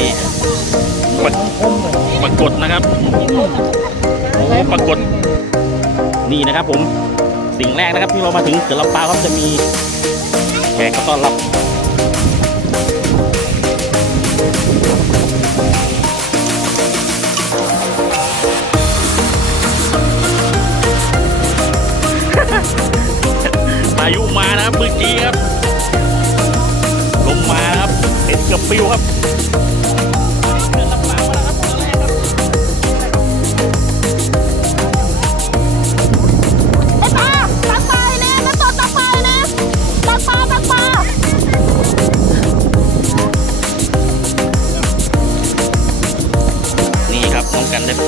นี่ปรากปรากฏนะครับโอ้ปรากฏนี่นะครับผมสิ่งแรกนะครับที่เรามาถึงเขื่อนลำปาวครับจะมีแขกมาต้อนรับพายุมานะครับเมื่อกี้ครับ ลมมาครับเห็นกือบปิวครับ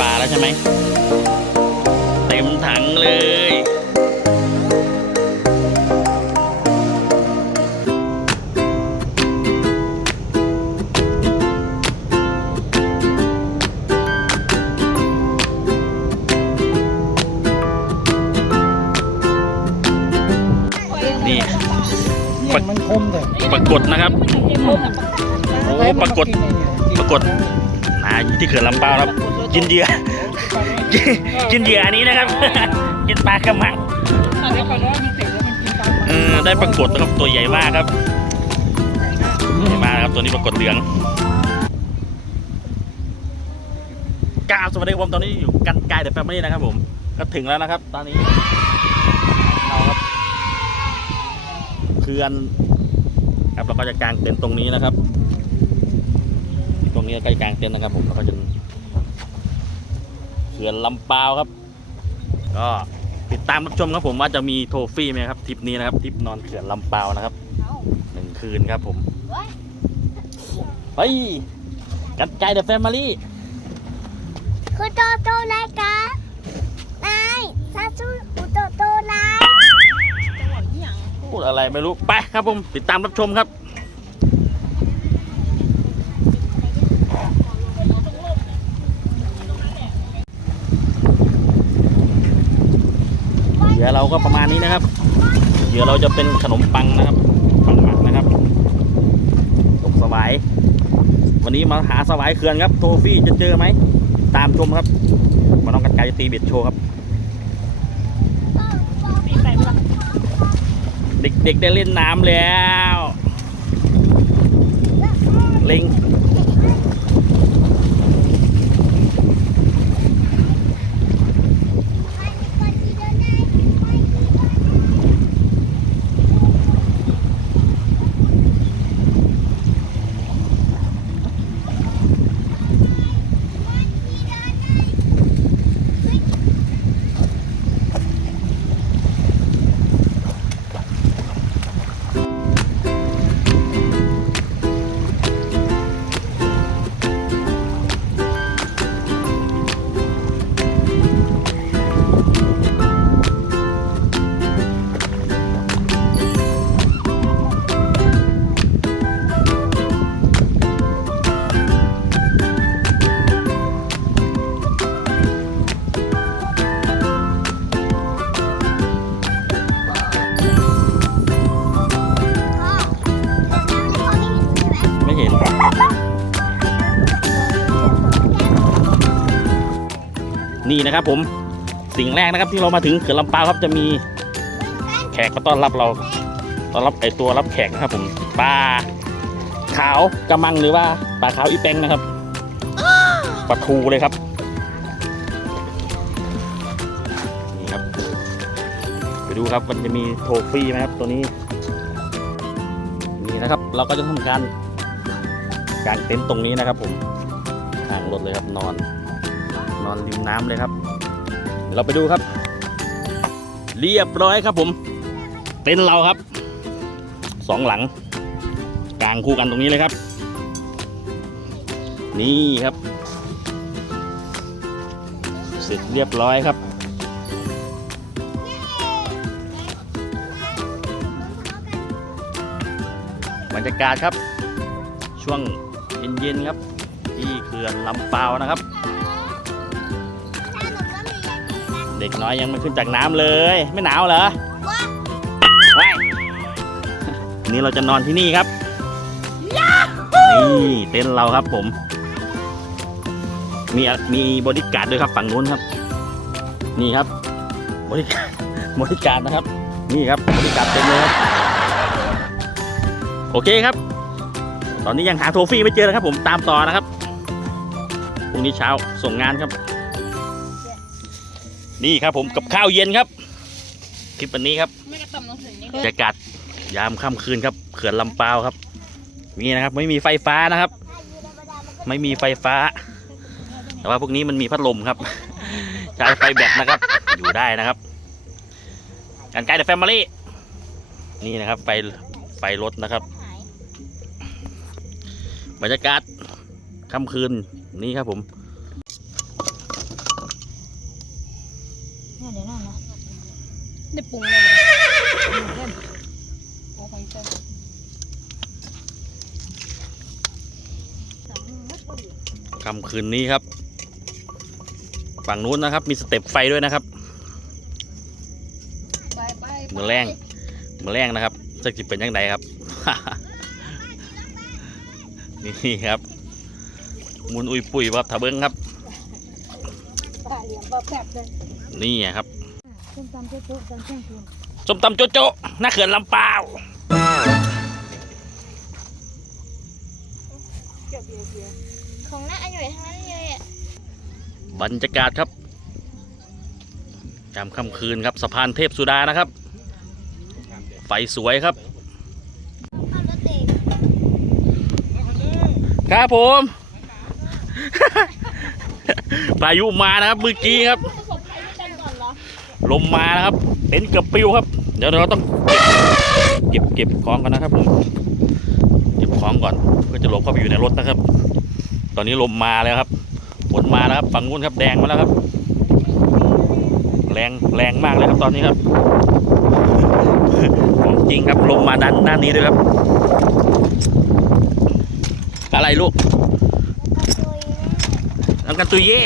ปลาแล้วใช่ไหม เต็มถังเลย นี่เนี่ยมันคมเลยปรากฏนะครับ โอ้ปรากฏ ปรากฏนาที่เขื่อนลำเปาวครับ กินเหยื่อกินกินเหยื่ออันนี้นะครับ กินปลากระมังเออได้ปรากฏนะครับตัวใหญ่มากครับใหญ่มากครับตัวนี้ปรากฏเหลืองกราบสวัสดีครับผมตอนนี้อยู่กันไกลเดอะแฟมิลี่นะครับผมก็ถึงแล้วนะครับ ตอนนี้เราครับเขื่อนครับเราก็จะกางเต็นท์ตรงนี้นะครับ ตรงนี้ใกล้กลางเต็นท์นะครับผมแล้วก็จะ เขื่อนลำปาวครับ ก็ติดตามรับชมครับผมว่าจะมีโทฟี่ไหมครับทริปนี้นะครับทริปนอนเขื่อนลำปาวนะครับหนึ่งคืนครับผมไปกันไกลเดอะแฟมิลี่คือโตโตนายกะนายซาซูอุโตโตนายพูดอะไรไม่รู้ไปครับผมติดตามรับชมครับ เหยื่อเรา ก็ประมาณนี้นะครับเหยื่อเราจะเป็นขนมปังนะครับปังหมักนะครับตกสวาย วันนี้มาหาสวายเขื่อนครับ โทฟี่จะเจอไหม ตามชมครับ มาน้องกันไกลจะตีเบ็ดโชว์ครับ เด็กๆได้เล่นน้ำแล้วเล็ง นะครับผมสิ่งแรกนะครับที่เรามาถึงเขื่อนลำปาวครับจะมีแขกมาต้อนรับเราต้อนรับไอตัวรับแขกนะครับผมปลาขาวกระมังหรือว่าปลาขาวอีแปงนะครับปลาทูเลยครับนี่ครับไปดูครับมันจะมีโทฟี่ไหมครับตัวนี้นี่นะครับ เราก็จะทำการกางเต็นท์ตรงนี้นะครับ ผมห่างรถเลยครับนอน นอนริมน้ำเลยครับ เดี๋ยวเราไปดูครับ เรียบร้อยครับผม เต็นท์เราครับสองหลัง กลางคู่กันตรงนี้เลยครับ นี่ครับเสร็จเรียบร้อยครับบรรยากาศครับ ช่วงเย็นๆครับ ที่เขื่อนลำปาวนะครับ เด็กน้อยยังไม่ขึ้นจากน้ำเลย ไม่หนาวเหรอว้ายนี่เราจะนอนที่นี่ครับนี่เต็นท์เราครับผม มีมีบริการดด้วยครับฝั่งนู้นครับ นี่ครับ บริการบริการนะครับ นี่ครับบริการเต็มเลยครับโอเคครับ ตอนนี้ยังหาโทฟี่ไม่เจอนะครับผมตามต่อนะครับพรุ่งนี้เช้าส่งงานครับ นี่ครับผมกับข้าวเย็นครับ คลิปวันนี้ครับไม่กระต่ำหนังสือนี่บรรยากาศยามค่ำคืนครับเขื่อนลำปาวครับ นี่นะครับ ไม่มีไฟฟ้านะครับ ไม่มีไฟฟ้า แต่ว่าพวกนี้มันมีพัดลมครับ ใช้ไฟแบตนะครับ อยู่ได้นะครับกันไกลเดอะแฟมิลี่นี่นะครับ ไฟไฟรถนะครับ บรรยากาศค่ำคืนนี้ครับผม เนี่ยเดี๋ยวนั่นนะได้ปรุงเลยเล่นโอ้ยเจ้าค่ำคืนนี้ครับ ฝั่งนู้นนะครับ มีสเต็ปไฟด้วยนะครับไปไปมือแรงมือแรงนะครับจะจิเป็นยังไงครับ นี่ครับ มุนอุยปุ๋ยครับทะเบิงครับปลาเหลี่ยมปลาแผลบเลย นี่ครับส้มตำเจ๊ปุ๊บตอนเที่ยงคืนส้มตำโจโจะหน้าเขื่อนลำปาวเกี่ยวเบียร์เบียร์ของน่าอร่อยทั้งนั้นเลยอะบรรยากาศครับยามค่ำคืนครับสะพานเทพสุดานะครับ ไฟสวยครับเอารถเด็กครับผมพายุมานะครับเมื่อกี้ครับ ลมมานะครับเต็นท์เกือบปลิวครับ เดี๋ยวเราต้องเก็บเก็บเก็บของกันนะครับผมเก็บของก่อนเพื่อจะหลบเข้าไปอยู่ในรถนะครับ ตอนนี้ลมมาแล้วครับฝนมาแล้วครับฝั่งนู้นครับแดงมาแล้วครับ แรงแรงมากเลยครับตอนนี้ครับของจริงครับลมมาด้านด้านนี้ด้วยครับ อะไรลูกกระตุยแม่น้ำกันตุยเย่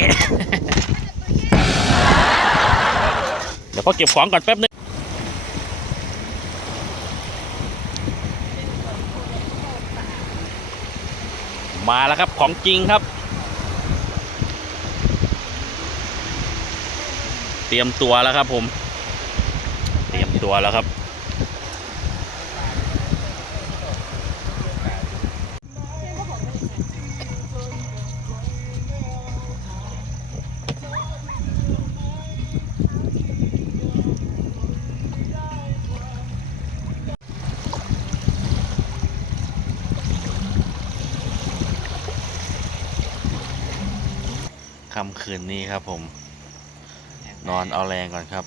เดี๋ยวพ่อเก็บของก่อนแป๊บนึงมาแล้วครับของจริงครับ เตรียมตัวแล้วครับผม เตรียมตัวแล้วครับ ค่ำคืนนี้ครับผม นอนเอาแรงก่อนครับ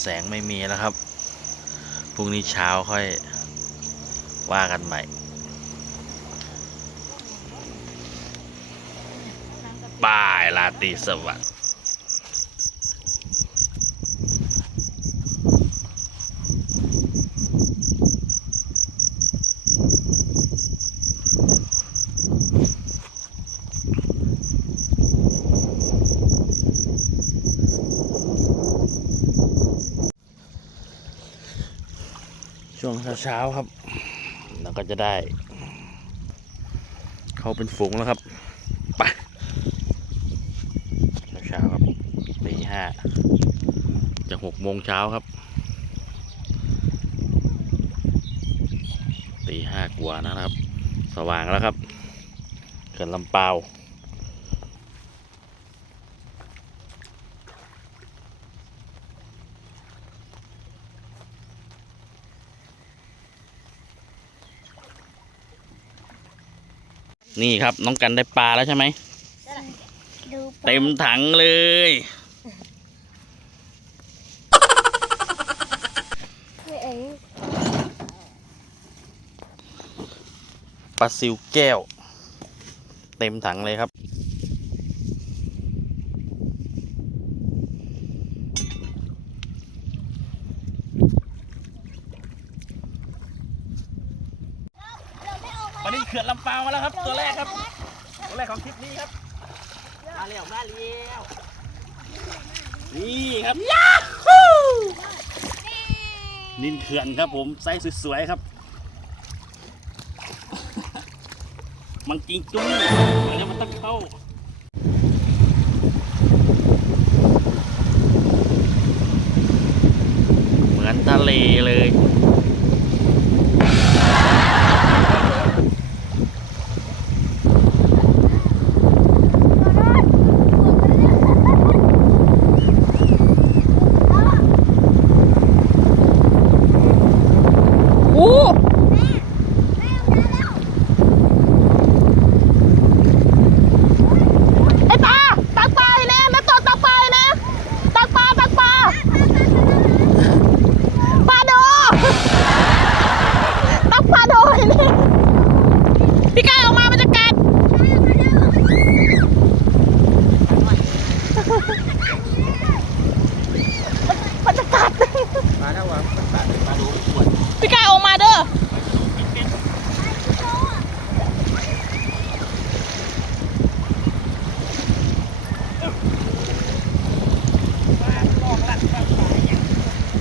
แสงไม่มีแล้วครับ พรุ่งนี้เช้าค่อยว่ากันใหม่บายลาตรีสวัสดิ์ วงเช้าๆครับแล้วก็จะได้ เข้าเป็นฝูงแล้วครับไปเช้าๆครับตีห้าจะหกโมงเช้าครับตีห้ากว่านะครับ สว่างแล้วครับเขื่อนลำเปา นี่ครับ น้องกันได้ปลาแล้วใช่ไหมดูปลาเต็มถังเลยเอ้ยปลาซิวแก้ว เต็มถังเลยครับ แล้วมาแล้วนี่ครับยาฮูนินเขื่อนครับผมไซส์สวยๆครับ มันจริงจุ้งเดี๋ยวมันต้องเข้า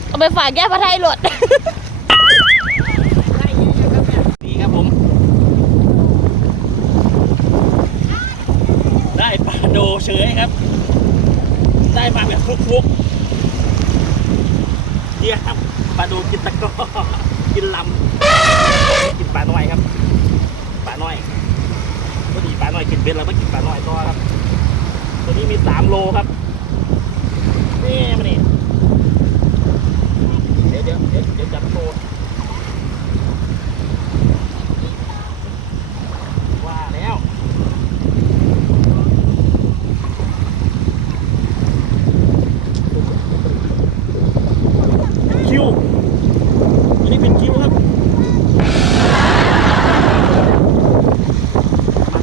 เอาไปฝากแก้พระไทยหลดนี่ครับผม ได้ปลาโดเฉยครับ ได้มาแบบฟุกๆเนี่ยครับปลาโดกินตะกร้อกินลำกินปลาน้อยครับปลาน้อยพอดีปลาน้อยกินเบ็ดแล้วไม่กินปลาน้อยต่อครับ ตัวนี้มีสามโลครับนี่มานี่ ดี๋ยวเดี๋ยวเดี๋ยวเดี๋ยวจับโชว์ว่าแล้วคิวอันนี้เป็นคิวครับ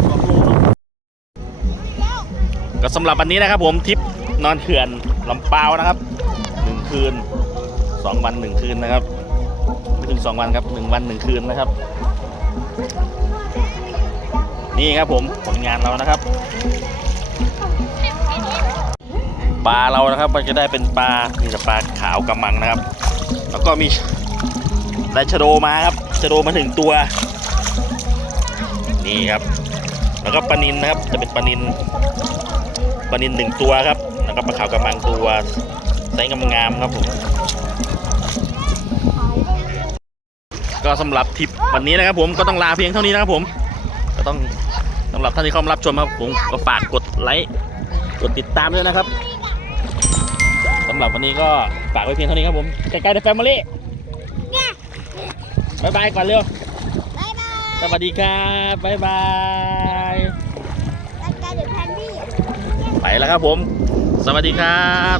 สองโลเนอะก็สำหรับวันนี้นะครับผมทริปนอนเขื่อนลำเปาวนะครับหนึ่งคืน สองวันหนึ่งคืนนะครับไม่ถึงสองวันครับหนึ่งวันหนึ่งคืนนะครับ นี่ครับผมผลงานเรานะครับปลาเรานะครับมันจะได้เป็นปลามีแต่ปลาขาวกำมังนะครับ แล้วก็มีได้ชะโดมาครับชะโดมาถึงตัว นี่ครับ แล้วก็ปลานินนะครับ จะเป็นปลานินปลานินหนึ่งตัวครับ แล้วก็ปลาขาวกำมังตัวไซส์งามๆครับผม ก็สำหรับทริปวันนี้นะครับผมก็ต้องลาเพียงเท่านี้นะครับผม ก็ต้องสำหรับท่านที่เข้ามารับชมครับผมก็ฝากกดไลค์กดติดตามด้วยนะครับสำหรับวันนี้ก็ฝากไว้เพียงเท่านี้ครับผมใกล้ๆในแฟมิลี่บายบายก่อนเร็วบ๊ายบายสวัสดีครับบายบายแล้วกันเดี๋ยวแพนดี้ไปแล้วครับผม สวัสดีครับ